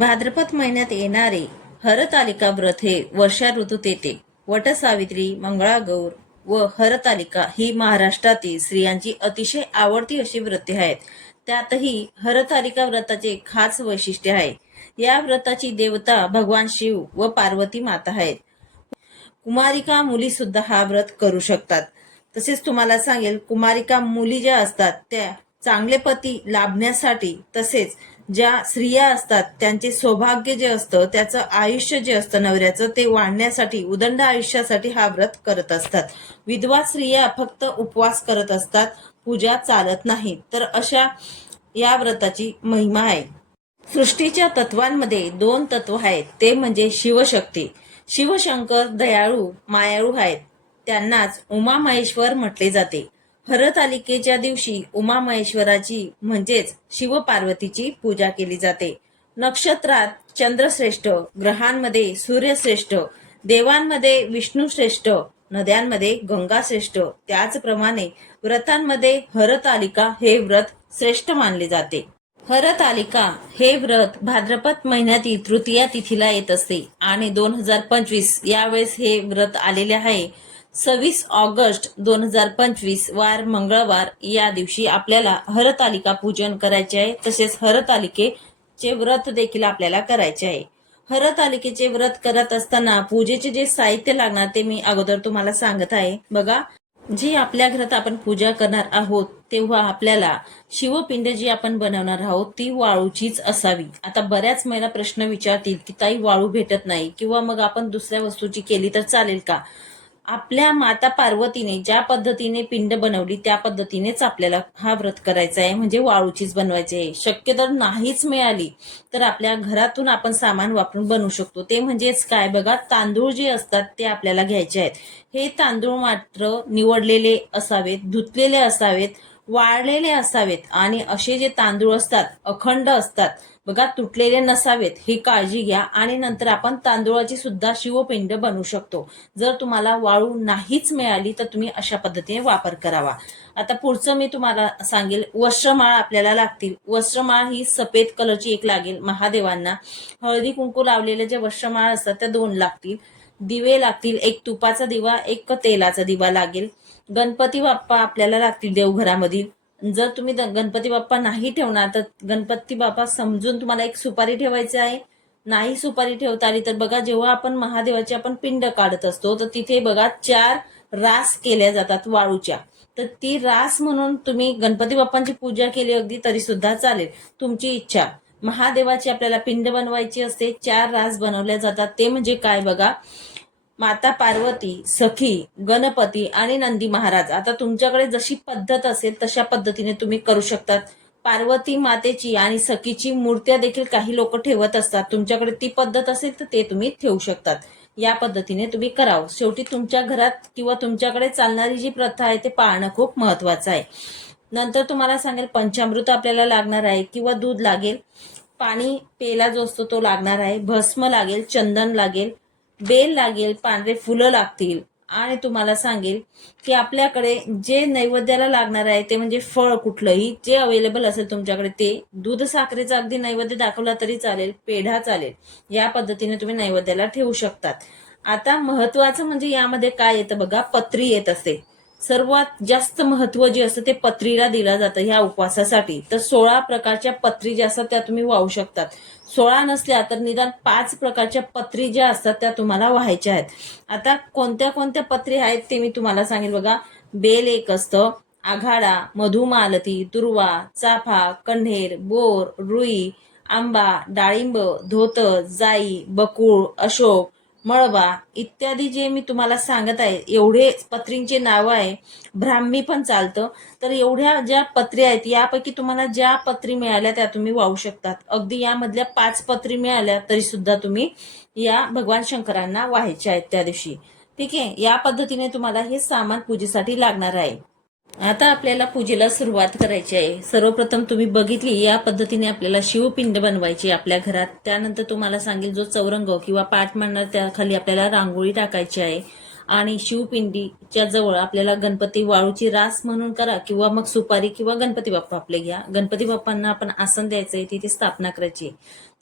भाद्रपद महिन्यात येणारे हरतालिका व्रत हे वर्षा ऋतूत येते. वटसावित्री मंगळागौर व हरतालिका ही महाराष्ट्रातील स्त्रियांची अतिशय आवडती अशी व्रते आहेत. त्यातही हरतालिका व्रताचे खास वैशिष्ट्य आहे. या व्रताची देवता भगवान शिव व पार्वती माता आहेत. कुमारिका मुली सुद्धा हा व्रत करू शकतात. तसेच तुम्हाला सांगेल कुमारिका मुली ज्या असतात त्या चांगले पती लाभण्यासाठी तसेच ज्या स्त्रिया असतात त्यांचे सौभाग्य जे असतं त्याचं आयुष्य जे असतं नवऱ्याचं ते वाढण्यासाठी उदंड आयुष्यासाठी हा व्रत करत असतात. विधवा स्त्रिया फक्त उपवास करत असतात पूजा चालत नाही. तर अशा या व्रताची महिमा आहे. सृष्टीच्या तत्वांमध्ये दोन तत्व आहेत. ते म्हणजे शिवशक्ती. शिवशंकर दयाळू मायाळू आहेत. त्यांनाच उमा महेश्वर म्हटले जाते. हरतालिकेच्या दिवशी उमा महेश्वराची म्हणजेच शिवपार्वतीची पूजा केली जाते. नक्षत्रात चंद्रश्रेष्ठ ग्रहांमध्ये सूर्यश्रेष्ठ देवांमध्ये विष्णूश्रेष्ठ नद्यांमध्ये गंगाश्रेष्ठ त्याचप्रमाणे व्रतांमध्ये हरतालिका हे व्रत श्रेष्ठ मानले जाते. हरतालिका हे व्रत भाद्रपद महिन्यातील तृतीया तिथीला येत असते आणि दोन हजार पंचवीस यावेळेस हे व्रत आलेले आहे. सव्वीस ऑगस्ट दोन हजार पंचवीस वार मंगळवार या दिवशी आपल्याला हरतालिका पूजन करायचे आहे. तसेच हरतालिकेचे व्रत देखील आपल्याला करायचे आहे. हरतालिकेचे व्रत करत असताना पूजेचे जे साहित्य लागणार ते मी अगोदर तुम्हाला सांगत आहे. बघा जी आपल्या घरात आपण पूजा करणार आहोत तेव्हा आपल्याला शिवपिंड जी आपण बनवणार आहोत ती वाळूचीच असावी. आता बऱ्याच महिला प्रश्न विचारतील की ताई वाळू भेटत नाही. किंवा मग आपण दुसऱ्या वस्तूची केली तर चालेल का? आपल्या माता पार्वतीने ज्या पद्धतीने पिंड बनवली त्या पद्धतीनेच आपल्याला हा व्रत करायचा आहे. म्हणजे वाळूचीच बनवायची आहे. शक्य तर नाहीच मिळाली तर आपल्या घरातून आपण सामान वापरून बनवू शकतो. ते म्हणजेच काय? बघा तांदूळ जे असतात ते आपल्याला घ्यायचे आहेत. हे तांदूळ मात्र निवडलेले असावेत धुतलेले असावेत वाळलेले असावेत. आणि असे जे तांदूळ असतात अखंड असतात बघा तुटलेले नसावेत ही काळजी घ्या आणि नंतर आपण तांदूळाची सुद्धा शिवपिंड बनवू शकतो. जर तुम्हाला वाळू नाहीच मिळाली तर तुम्ही अशा पद्धतीने वापर करावा. आता पुढचं मी तुम्हाला सांगेल वस्त्रमाळ आपल्याला लागतील. वस्त्रमाळ ही सफेद कलरची एक लागेल महादेवांना. हळदी कुंकू लावलेल्या ज्या वस्त्रमाळ असतात त्या दोन लागतील. दिवे लागतील एक तुपाचा दिवा एक तेलाचा दिवा लागेल. गणपती बाप्पा आपल्याला लागतील देवघरामधील. जर तुम्ही द- गणपती बाप्पा नाही ठेवणार तर गणपती बाप्पा समजून तुम्हाला एक सुपारी ठेवायची आहे. नाही सुपारी ठेवता आली तर बघा जेव्हा आपण महादेवाची आपण पिंड काढत असतो तर तिथे बघा चार रास केल्या जातात वाळूच्या. तर ती रास म्हणून तुम्ही गणपती बाप्पांची पूजा केली अगदी तरी सुद्धा चालेल तुमची इच्छा. महादेवाची आपल्याला पिंड बनवायची असते चार रास बनवल्या जातात. ते म्हणजे काय बघा माता पार्वती सखी गणपती आणि नंदी महाराज. आता तुमच्याकडे जशी पद्धत असेल तशा पद्धतीने तुम्ही करू शकतात. पार्वती मातेची आणि सखीची मूर्त्या देखील काही लोक ठेवत असतात. तुमच्याकडे ती पद्धत असेल तर ते तुम्ही ठेवू शकतात. या पद्धतीने तुम्ही करावं. शेवटी तुमच्या घरात किंवा तुमच्याकडे चालणारी जी प्रथा आहे ते पाळणं खूप महत्वाचं आहे. नंतर तुम्हाला सांगेल पंचामृत आपल्याला लागणार आहे किंवा दूध लागेल. पाणी पेला जो असतो तो लागणार आहे. भस्म लागेल चंदन लागेल. बेल लागेल पांढरे फुलं लागतील. आणि तुम्हाला सांगेल की आपल्याकडे जे नैवेद्याला लागणार आहे ते म्हणजे फळ कुठलंही जे अवेलेबल असेल तुमच्याकडे ते दूध साखरेचा अगदी नैवेद्य दाखवला तरी चालेल पेढा चालेल. या पद्धतीने तुम्ही नैवेद्याला ठेवू शकतात. आता महत्वाचं म्हणजे यामध्ये काय येतं बघा पत्री येत असते सर्वात जास्त महत्त्व जे असतं ते पत्रीला दिलं जातं ह्या उपवासासाठी. तर सोळा प्रकारच्या पत्री ज्या असतात त्या तुम्ही वाहू शकतात. सोळा नसल्या तर निदान पाच प्रकारच्या पत्री ज्या असतात त्या तुम्हाला व्हायच्या आहेत. आता कोणत्या कोणत्या पत्री आहेत ते मी तुम्हाला सांगेल बघा. बेल एक असतं आघाडा मधुमालती दुर्वा चाफा कण्हेर बोर रुई आंबा डाळिंब धोत जाई बकुळ अशोक मळबा इत्यादी जे मी तुम्हाला सांगत आहे एवढे पत्रींचे नावं आहे ब्राह्मी पण चालतं. तर एवढ्या ज्या पत्री आहेत यापैकी तुम्हाला ज्या पत्री मिळाल्या त्या तुम्ही वाहू शकतात. अगदी यामधल्या पाच पत्री मिळाल्या तरी सुद्धा तुम्ही या भगवान शंकरांना वाहायच्या आहेत त्या दिवशी. ठीक आहे? या पद्धतीने तुम्हाला हे सामान पूजेसाठी लागणार आहे. आता आपल्याला पूजेला सुरुवात करायची आहे. सर्वप्रथम तुम्ही बघितली या पद्धतीने आपल्याला शिवपिंड बनवायची आपल्या घरात. त्यानंतर तुम्हाला सांगेल जो चौरंग किंवा पाठ मांडणार त्याखाली आपल्याला रांगोळी टाकायची आहे. आणि शिवपिंडीच्या जवळ आपल्याला गणपती वाळूची रास म्हणून करा किंवा मग सुपारी किंवा गणपती बाप्पा आपले घ्या. गणपती बाप्पांना आपण आसन द्यायचं आहे तिथे स्थापना करायची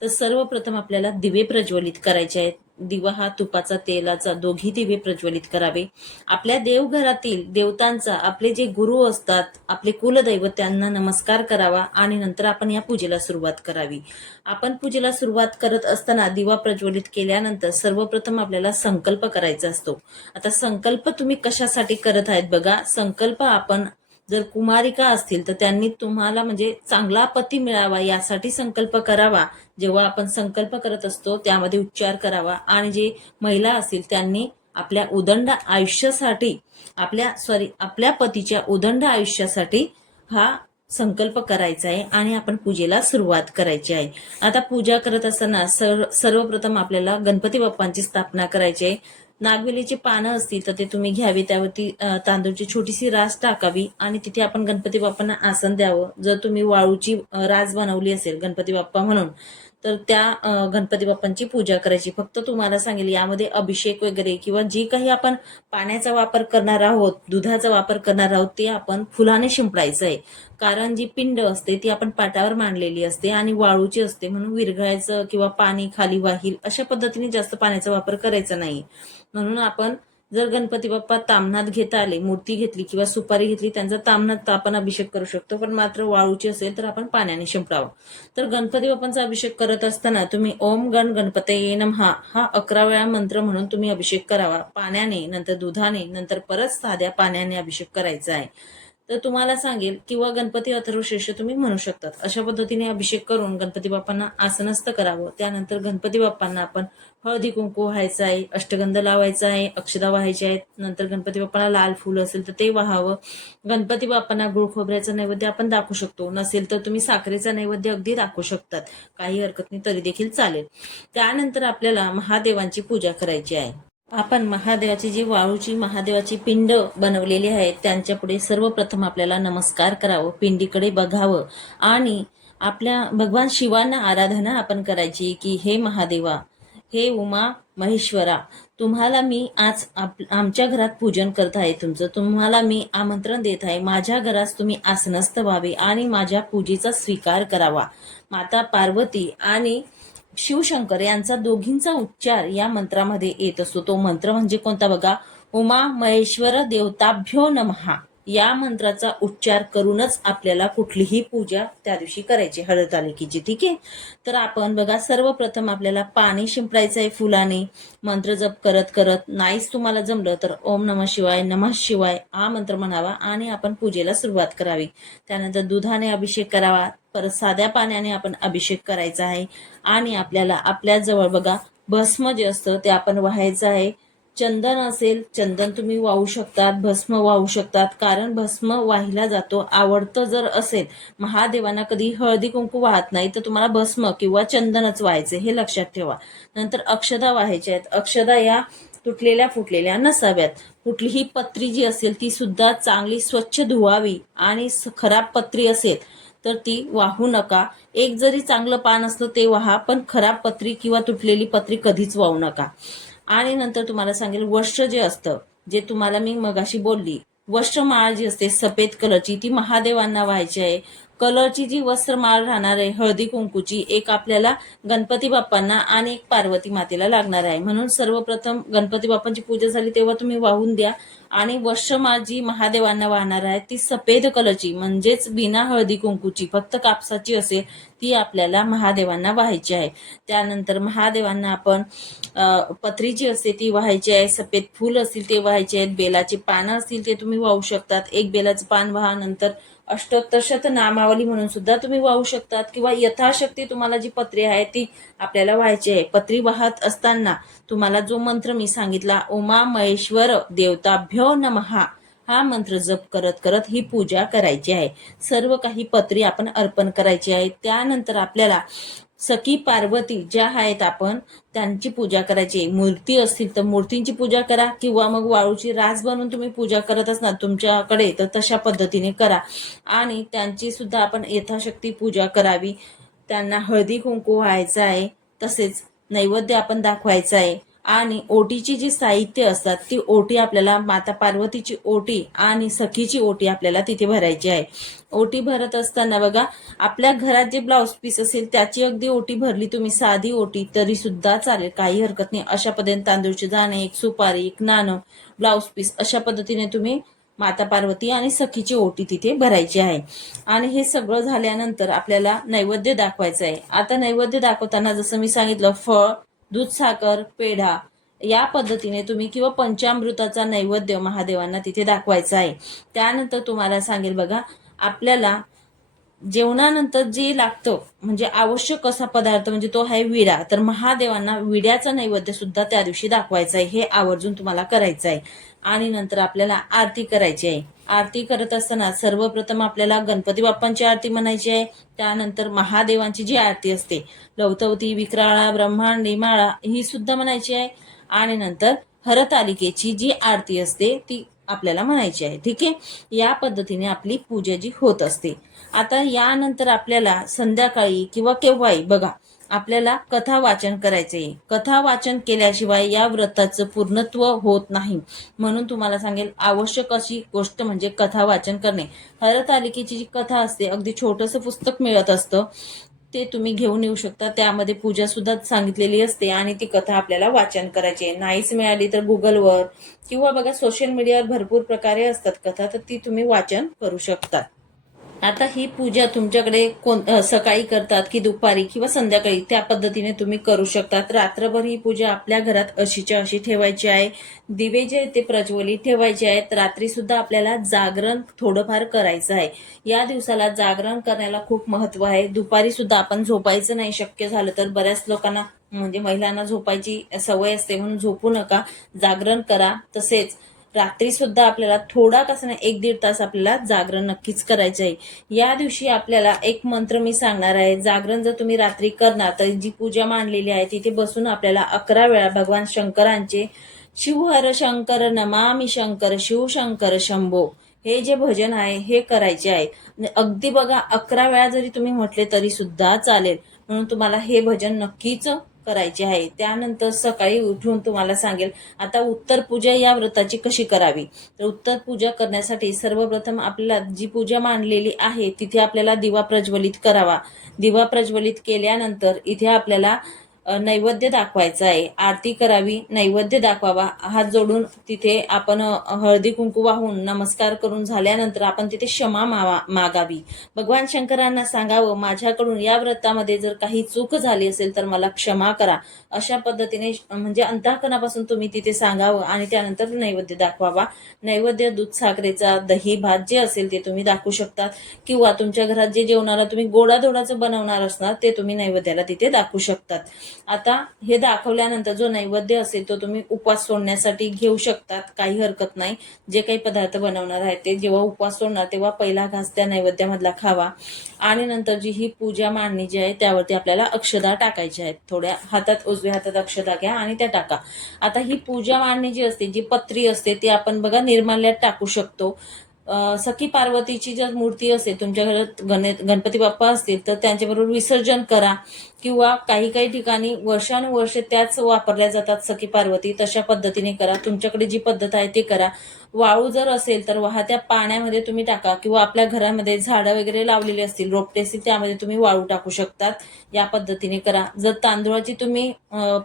तर सर्वप्रथम आपल्याला दिवे प्रज्वलित करायचे आहेत. दिवा हा तुपाचा तेलाचा दोघी दिवे प्रज्वलित करावे. आपल्या देवघरातील देवतांचा आपले जे गुरु असतात आपले कुलदैवत त्यांना नमस्कार करावा आणि नंतर आपण या पूजेला सुरुवात करावी. आपण पूजेला सुरुवात करत असताना दिवा प्रज्वलित केल्यानंतर सर्वप्रथम आपल्याला संकल्प करायचा असतो. आता संकल्प तुम्ही कशासाठी करत आहेत बघा. संकल्प आपण जर कुमारिका असतील तर त्यांनी तुम्हाला म्हणजे चांगला पती मिळावा यासाठी संकल्प करावा. जेव्हा आपण संकल्प करत असतो त्यामध्ये उच्चार करावा. आणि जे महिला असतील त्यांनी आपल्या उदंड आयुष्यासाठी आपल्या सॉरी आपल्या पतीच्या उदंड आयुष्यासाठी हा संकल्प करायचा आहे आणि आपण पूजेला सुरुवात करायची आहे. आता पूजा करत असताना सर्व सर्वप्रथम आपल्याला गणपती बाप्पांची स्थापना करायची आहे. नागवेलीची पानं असतील तर ते तुम्ही घ्यावी त्यावरती तांदूळची छोटीशी रास टाकावी आणि तिथे आपण गणपती बाप्पांना आसन द्यावं. जर तुम्ही वाळूची रास बनवली असेल गणपती बाप्पा म्हणून तर त्या गणपती बाप्पांची पूजा करायची. फक्त तुम्हाला सांगेल यामध्ये अभिषेक वगैरे किंवा जी काही आपण पाण्याचा वापर करणार आहोत दुधाचा वापर करणार आहोत ते आपण फुलाने शिंपडायचं आहे. कारण जी पिंड असते ती आपण पाटावर मांडलेली असते आणि वाळूची असते म्हणून विरघळायचं किंवा पाणी खाली वाहील अशा पद्धतीने जास्त पाण्याचा वापर करायचा नाही. म्हणून आपण जर गणपती बाप्पा तामनात घेता आले मूर्ती घेतली किंवा सुपारी घेतली त्यांचा तामनात आपण अभिषेक करू शकतो पण मात्र वाळूची असेल तर आपण पाण्याने शिंपडावं. तर गणपती बाप्पांचा अभिषेक करत असताना तुम्ही ओम गण गणपतये नमहा हा अकरा वेळा मंत्र म्हणून तुम्ही अभिषेक करावा. पाण्याने नंतर दुधाने नंतर परत साध्या पाण्याने अभिषेक करायचा आहे. तर तुम्हाला सांगेल किंवा गणपती अथर्वशीर्ष तुम्ही म्हणू शकतात. अशा पद्धतीने अभिषेक करून गणपती बाप्पांना आसनस्थ करावं. त्यानंतर गणपती बाप्पांना आपण हळदी कुंकू व्हायचं आहे अष्टगंध लावायचा आहे अक्षदा व्हायच्या आहेत. नंतर गणपती बाप्पाला लाल फुलं असेल तर ते वाहावं. गणपती बाप्पांना गुळ खोबऱ्याचं नैवेद्य आपण दाखवू शकतो. नसेल तर तुम्ही साखरेचा नैवेद्य अगदी दाखवू शकतात. काही हरकत नाही तरी देखील चालेल. त्यानंतर आपल्याला महादेवांची पूजा करायची आहे. आपण महादेवाची जी वाळूची महादेवाची पिंड बनवलेली आहेत त्यांच्या पुढे सर्वप्रथम आपल्याला नमस्कार करावं पिंडीकडे बघावं. आणि आपल्या भगवान शिवांना आराधना आपण करायची की हे महादेवा हे उमा महेश्वरा तुम्हाला मी आज आप आमच्या घरात पूजन करत आहे तुमचं. तुम्हाला मी आमंत्रण देत आहे. माझ्या घरात तुम्ही आसनस्थ व्हावे आणि माझ्या पूजेचा स्वीकार करावा. माता पार्वती आणि शिवशंकर यांचा दोघींचा उच्चार या मंत्रामध्ये येत असतो. तो मंत्र म्हणजे कोणता बघा? उमा महेश्वर देवताभ्यो नमहा या मंत्राचा उच्चार करूनच आपल्याला कुठलीही पूजा त्या दिवशी करायची. हळद आलेकीची ठीक आहे. तर आपण बघा सर्वप्रथम आपल्याला पाणी शिंपडायचं आहे फुलाने. मंत्र जप करत करत नाहीच तुम्हाला जमलं तर ओम नम शिवाय नमः शिवाय हा मंत्र म्हणावा आणि आपण पूजेला सुरुवात करावी. त्यानंतर दुधाने अभिषेक करावा. परत साध्या पाण्याने आपण अभिषेक करायचा आहे. आणि आपल्याला आपल्या जवळ बघा भस्म जे असतं ते आपण व्हायचं आहे. चंदन असेल चंदन तुम्ही वाहू शकतात भस्म वाहू शकतात. कारण भस्म वाहिला जातो आवडतं जर असेल महादेवांना कधी हळदी कुंकू वाहत नाही तर तुम्हाला भस्म किंवा चंदनच व्हायचे हे लक्षात ठेवा. नंतर अक्षदा व्हायच्या आहेत. अक्षदा या तुटलेल्या फुटलेल्या नसाव्यात. कुठलीही पत्री जी असेल ती सुद्धा चांगली स्वच्छ धुवावी आणि खराब पत्री असेल तर ती वाहू नका. एक जरी चांगलं पान असलं ते वाहा पण खराब पत्री किंवा तुटलेली पत्री कधीच वाहू नका. आणि नंतर तुम्हाला सांगेल वस्त्र जे असतं जे तुम्हाला मी मगाशी बोलली. वस्त्रमाळ जी असते सफेद कलरची ती महादेवांना व्हायची आहे. कलरची जी वस्त्रमाळ राहणार आहे हळदी कुंकूची एक आपल्याला गणपती बाप्पांना आणि एक पार्वती मातेला लागणार आहे. म्हणून सर्वप्रथम गणपती बाप्पांची पूजा झाली तेव्हा तुम्ही वाहून द्या. आणि वस्त्रमाळ जी महादेवांना वाहणार आहे ती सफेद कलरची म्हणजेच बिना हळदी कुंकूची फक्त कापसाची असेल ती आपल्याला महादेवांना वाहायची आहे. त्यानंतर महादेवांना आपण पत्री जी असते ती वाहायची आहे सफेद फूल असतील ते व्हायचे आहेत बेलाचे पानं असतील ते तुम्ही वाहू शकतात. एक बेलाचं पान व्हा नंतर अष्टोत्तरशत नामावली म्हणून सुद्धा तुम्ही वाहू शकतात किंवा यथाशक्ती तुम्हाला जी पत्री आहे ती आपल्याला व्हायची आहे. पत्री वाहत असताना तुम्हाला जो मंत्र मी सांगितला उमा महेश्वर देवताभ्यो नमहा हा मंत्र जप करत करत ही पूजा करायची आहे. सर्व काही पत्री आपण अर्पण करायची आहे. त्यानंतर आपल्याला सखी पार्वती ज्या आहेत आपण त्यांची पूजा करायची. मूर्ती असतील तर मूर्तींची पूजा करा किंवा मग वाळूची रास बनवून तुम्ही पूजा करत असणार तुमच्याकडे तर तशा पद्धतीने करा. आणि त्यांची सुद्धा आपण यथाशक्ती पूजा करावी. त्यांना हळदी कुंकू व्हायचं आहे तसेच नैवेद्य आपण दाखवायचं आहे. आणि ओटीची जी साहित्य असतात ती ओटी आपल्याला माता पार्वतीची ओटी आणि सखीची ओटी आपल्याला तिथे भरायची आहे. ओटी भरत असताना बघा आपल्या घरात जे ब्लाऊज पीस असेल त्याची अगदी ओटी भरली तुम्ही साधी ओटी तरी सुद्धा चालेल काही हरकत नाही. अशा पद्धतीने तांदूळचे दाणे एक सुपारी एक नाणं ब्लाऊज पीस अशा पद्धतीने तुम्ही माता पार्वती आणि सखीची ओटी तिथे भरायची आहे. आणि हे सगळं झाल्यानंतर आपल्याला नैवेद्य दाखवायचं आहे. आता नैवेद्य दाखवताना जसं मी सांगितलं फळ दूध साखर पेढा या पद्धतीने तुम्ही किंवा पंचामृताचा नैवेद्य महादेवांना तिथे दाखवायचा आहे. त्यानंतर तुम्हाला सांगेल बघा आपल्याला जेवणानंतर जे लागतं म्हणजे आवश्यक असा पदार्थ म्हणजे तो आहे विडा तर महादेवांना विड्याचा नैवेद्य सुद्धा त्या दिवशी दाखवायचा आहे हे आवर्जून तुम्हाला करायचं आहे. आणि नंतर आपल्याला आरती करायची आहे. आरती करत असताना सर्वप्रथम आपल्याला गणपती बाप्पांची आरती म्हणायची आहे. त्यानंतर महादेवांची जी आरती असते लवतवती विक्राळा ब्रह्मांडी माळा ही सुद्धा म्हणायची आहे. आणि नंतर हरतालिकेची जी आरती असते ती आपल्याला म्हणायची आहे. ठीक आहे? या पद्धतीने आपली पूजा जी होत असते. आता यानंतर आपल्याला संध्याकाळी किंवा केव्हाही बघा आपल्याला कथा वाचन करायचे कथा वाचन केल्याशिवाय या व्रताचं पूर्णत्व होत नाही. म्हणून तुम्हाला सांगेल आवश्यक अशी गोष्ट म्हणजे कथा वाचन करणे. हरतालिकेची जी कथा असते अगदी छोटंसं पुस्तक मिळत असतं. ते तुम्ही घेऊन येऊ शकता. त्यामध्ये पूजा सुद्धा सांगितलेली असते आणि ती कथा आपल्याला वाचन करायची आहे. नाहीच मिळाली तर गुगलवर किंवा बघा सोशल मीडियावर भरपूर प्रकारे असतात कथा तर ती तुम्ही वाचन करू शकता. आता ही पूजा तुमच्याकडे कोण सकाळी करतात की दुपारी किंवा संध्याकाळी? त्या पद्धतीने तुम्ही करू शकतात. रात्रभर ही पूजा आपल्या घरात अशीच्या अशी ठेवायची आहे. दिवे जे आहेत ते प्रज्वलित ठेवायचे आहेत. रात्री सुद्धा आपल्याला जागरण थोडंफार करायचं आहे. या दिवसाला जागरण करण्याला खूप महत्त्व आहे. दुपारी सुद्धा आपण झोपायचं नाही. शक्य झालं तर बऱ्याच लोकांना म्हणजे महिलांना झोपायची सवय असते म्हणून झोपू नका. जागरण करा. तसेच रात्री सुद्धा आपल्याला थोडा कसं नाही एक दीड तास आपल्याला जागरण नक्कीच करायचं आहे. या दिवशी आपल्याला एक मंत्र मी सांगणार आहे. जागरण जर तुम्ही रात्री करणार तर जी पूजा मांडलेली आहे तिथे बसून आपल्याला अकरा वेळा भगवान शंकरांचे शिवहर शंकर नमामि शंकर शिवशंकर शंभो हे जे भजन आहे हे करायचे आहे. अगदी बघा अकरा वेळा जरी तुम्ही म्हटले तरी सुद्धा चालेल. म्हणून तुम्हाला हे भजन नक्कीच करायची आहे. त्यानंतर सकाळी उठून तुम्हाला सांगेल आता उत्तर पूजा या व्रताची कशी करावी? तर उत्तर पूजा करण्यासाठी सर्वप्रथम आपल्याला जी पूजा मांडलेली आहे तिथे आपल्याला दिवा प्रज्वलित करावा. दिवा प्रज्वलित केल्यानंतर इथे आपल्याला नैवेद्य दाखवायचा आहे आरती करावी नैवेद्य दाखवावा. हात जोडून तिथे आपण हळदी कुंकू वाहून नमस्कार करून झाल्यानंतर आपण तिथे क्षमा मावा मागावी. भगवान शंकरांना सांगावं माझ्याकडून या व्रतामध्ये जर काही चूक झाली असेल तर मला क्षमा करा. अशा पद्धतीने म्हणजे अंतःकरणापासून तुम्ही तिथे सांगावं आणि त्यानंतर नैवेद्य दाखवावा. नैवेद्य दूध साखरेचा दही भात जे असेल ते तुम्ही दाखवू शकतात. किंवा तुमच्या घरात जे जेवणाला तुम्ही गोडाधोडाचं बनवणार असणार ते तुम्ही नैवेद्याला तिथे दाखवू शकतात. आता हे दाखवल्यानंतर जो नैवेद्य असेल तो तुम्ही उपवास सोडण्यासाठी घेऊ शकतात काही हरकत नाही. जे काही पदार्थ बनवणार आहे ते जेव्हा उपवास सोडणार तेव्हा पहिला घास त्या नैवेद्यामधला खावा. आणि नंतर जी ही पूजा मांडणी जी आहे त्यावरती आपल्याला अक्षदा टाकायच्या आहेत. थोड्या हातात उजव्या हातात अक्षदा घ्या आणि त्या टाका. आता ही पूजा मांडणी जी असते जी पत्री असते ती आपण बघा निर्माल्यात टाकू शकतो. सखी पार्वतीची जर मूर्ती असेल तुमच्या घरात गणे गणपती बाप्पा असतील तर त्यांच्याबरोबर विसर्जन करा. किंवा काही काही ठिकाणी वर्षानुवर्षे त्याच वापरल्या जातात सखी पार्वती तशा पद्धतीने करा. तुमच्याकडे जी पद्धत आहे ते करा. वाळू जर असेल तर वाहत्या पाण्यामध्ये तुम्ही टाका किंवा आपल्या घरामध्ये झाडं वगैरे लावलेली असतील रोपटे असतील त्यामध्ये तुम्ही वाळू टाकू शकतात. या पद्धतीने करा. जर तांदूळाची तुम्ही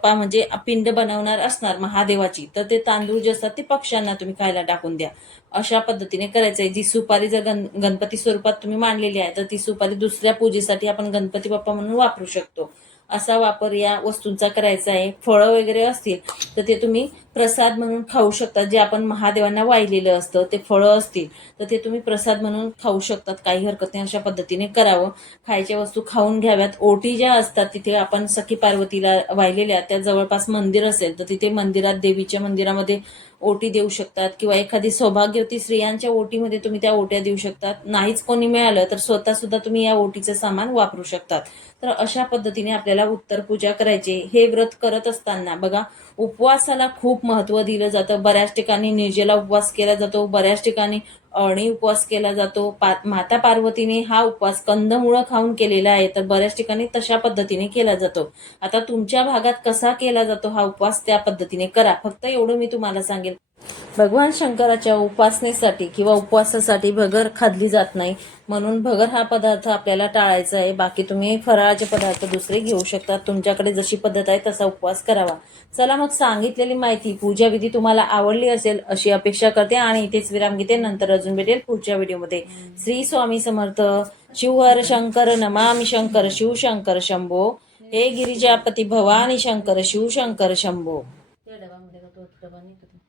पा म्हणजे पिंड बनवणार असणार महादेवाची तर ते तांदूळ जे असतात ते पक्ष्यांना तुम्ही खायला टाकून द्या. अशा पद्धतीने करायचं आहे जी सुपारी जर गण गणपती स्वरूपात तुम्ही मांडलेली आहे तर ती सुपारी दुसऱ्या पूजेसाठी आपण गणपती बाप्पा म्हणून वापरू शकतो. असा वापर या वस्तूंचा करायचा आहे. फळं वगैरे असतील तर ते तुम्ही प्रसाद म्हणून खाऊ शकता. जे आपण महादेवांना वाहिलेलं असतं ते फळं असतील तर ते तुम्ही प्रसाद म्हणून खाऊ शकतात. काही हरकत नाही अशा पद्धतीने करावं. खायच्या वस्तू खाऊन घ्याव्यात. ओटी ज्या असतात तिथे आपण सखी पार्वतीला वाहिलेल्या त्या जवळपास मंदिर असेल तर तिथे मंदिरात देवीच्या मंदिरामध्ये ओटी देऊ शकतात किंवा एखादी सौभाग्यवती स्त्रियांच्या ओटीमध्ये तुम्ही त्या ओट्या देऊ शकतात. नाहीच कोणी मिळालं तर स्वतः सुद्धा तुम्ही या ओटीचं सामान वापरू शकतात. तर अशा पद्धतीने आपल्याला उत्तर पूजा करायची. हे व्रत करत असताना बघा उपवासाला खूप महत्त्व दिलं जातं. बऱ्याच ठिकाणी निर्जेला उपवास केला जातो बऱ्याच ठिकाणी अळणी उपवास केला जातो. पा माता पार्वतीने हा उपवास कंदमुळं खाऊन केलेला आहे तर बऱ्याच ठिकाणी तशा पद्धतीने केला जातो. आता तुमच्या भागात कसा केला जातो हा उपवास त्या पद्धतीने करा. फक्त एवढं मी तुम्हाला सांगेल भगवान शंकराच्या उपासनेसाठी किंवा उपवासासाठी भगर खाल्ली जात नाही. म्हणून भगर हा पदार्थ आपल्याला टाळायचा आहे. बाकी तुम्ही फराळाचे पदार्थ दुसरे घेऊ शकता. तुमच्याकडे जशी पद्धत आहे तसा उपवास करावा. चला मग सांगितलेली माहिती पूजा विधी तुम्हाला आवडली असेल अशी अपेक्षा करते आणि इथेच विराम घेते. नंतर अजून भेटेल पुढच्या व्हिडिओमध्ये. श्री स्वामी समर्थ. शिवहर शंकर नमामि शंकर शिवशंकर शंभो. हे गिरिजापती भवानी शंकर शिवशंकर शंभो.